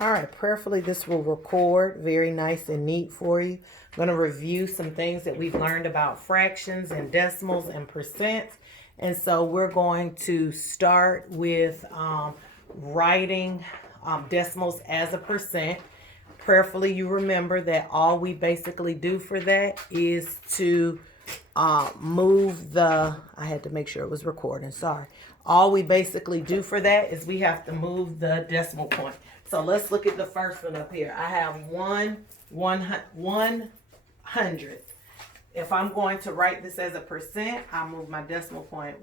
All right, prayerfully this will record very nice and neat for you. I'm going to review some things that we've learned about fractions and decimals and percents. And so we're going to start with writing decimals as a percent. Prayerfully, you remember that all we basically do for that is to move the, I had to make sure it was recording, sorry. All we basically do for that is we have to move the decimal point. So let's look at the first one up here. I have one hundredth. If I'm going to write this as a percent, I move my decimal point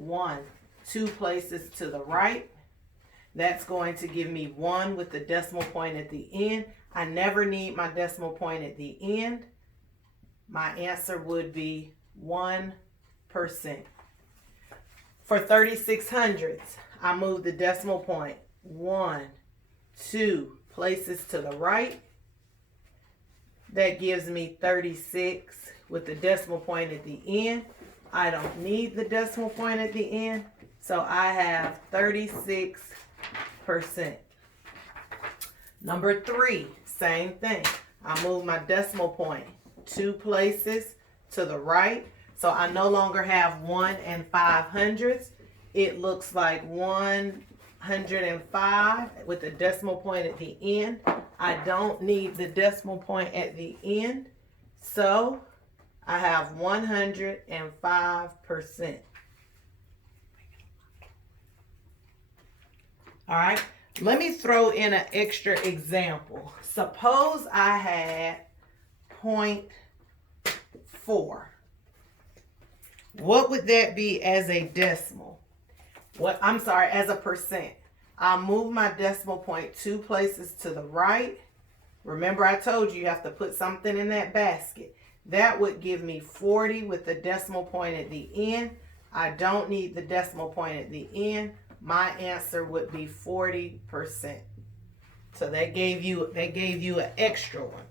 2 places to the right. That's going to give me 1 with the decimal point at the end. I never need my decimal point at the end. My answer would be 1%. For 36 hundredths, I move the decimal point 2 places to the right. That gives me 36 with the decimal point at the end. I don't need the decimal point at the end, so I have 36%. Number 3, same thing. I move my decimal point 2 places to the right. So I no longer have 1 5/100ths. It looks like 105 with the decimal point at the end. I don't need the decimal point at the end. So I have 105%. All right. Let me throw in an extra example. Suppose I had 0.4. What would that be as a decimal? As a percent. I'll move my decimal point 2 places to the right. Remember I told you have to put something in that basket. That would give me 40 with the decimal point at the end. I don't need the decimal point at the end. My answer would be 40%. So that gave you an extra one.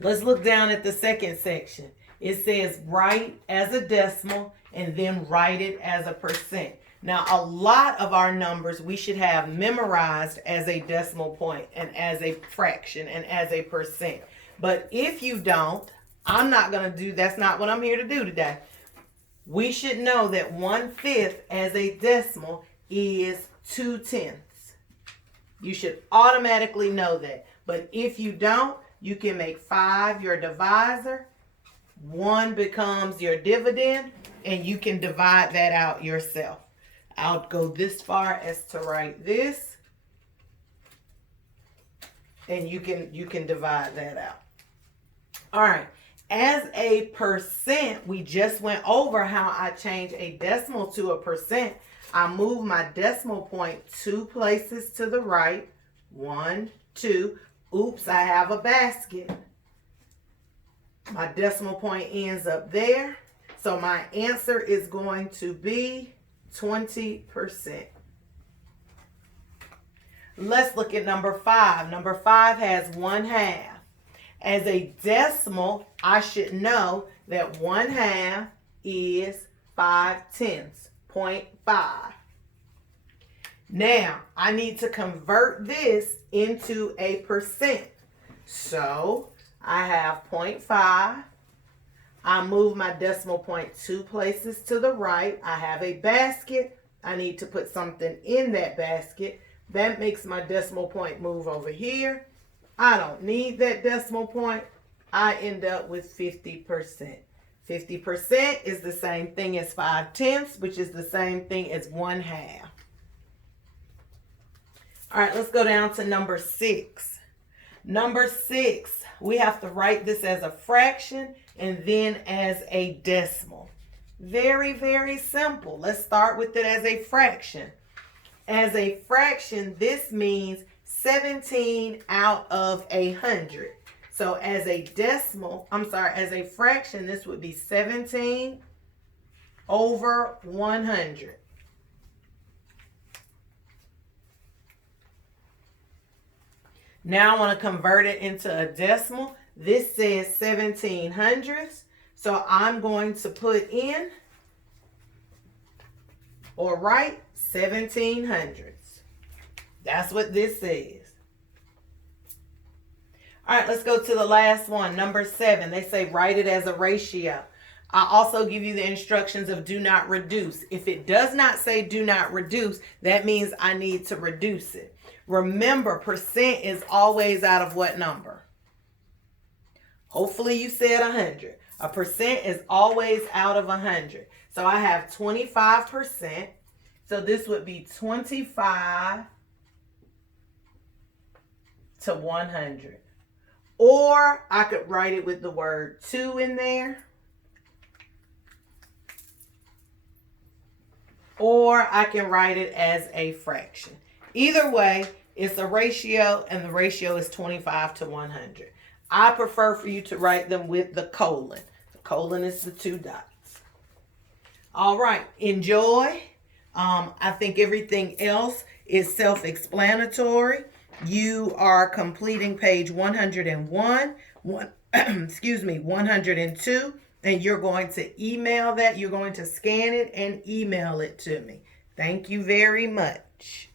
Let's look down at the second section. It says write as a decimal and then write it as a percent. Now, a lot of our numbers we should have memorized as a decimal point and as a fraction and as a percent. But if you don't, that's not what I'm here to do today. We should know that 1/5 as a decimal is 2/10. You should automatically know that. But if you don't, you can make 5 your divisor, 1 becomes your dividend, and you can divide that out yourself. I'll go this far as to write this, and you can divide that out. All right. As a percent, we just went over how I change a decimal to a percent. I move my decimal point 2 places to the right. 1, 2. Oops, I have a basket. My decimal point ends up there. So my answer is going to be 20%. Let's look at number 5. Number 5 has 1/2. As a decimal, I should know that 1/2 is 5/10, 0.5. Now, I need to convert this into a percent. So, I have 0.5. I move my decimal point 2 places to the right. I have a basket. I need to put something in that basket. That makes my decimal point move over here. I don't need that decimal point. I end up with 50%. 50% is the same thing as 5/10, which is the same thing as 1/2. All right, let's go down to number 6. Number 6, we have to write this as a fraction and then as a decimal. Very, very simple. Let's start with it as a fraction. As a fraction, this means 17 out of 100. So as a fraction, this would be 17 over 100. Now I want to convert it into a decimal. This says 1700ths. So I'm going to put in or write 1700ths. That's what this says. All right, let's go to the last one. Number 7, they say write it as a ratio. I also give you the instructions of do not reduce. If it does not say do not reduce, that means I need to reduce it. Remember, percent is always out of what number? Hopefully you said 100. A percent is always out of 100. So I have 25%. So this would be 25 to 100. Or I could write it with the word 2 in there. Or I can write it as a fraction. Either way, it's a ratio, and the ratio is 25 to 100. I prefer for you to write them with the colon. The colon is the 2 dots. All right, enjoy. I think everything else is self-explanatory. You are completing page 101, 102, and you're going to email that. You're going to scan it and email it to me. Thank you very much.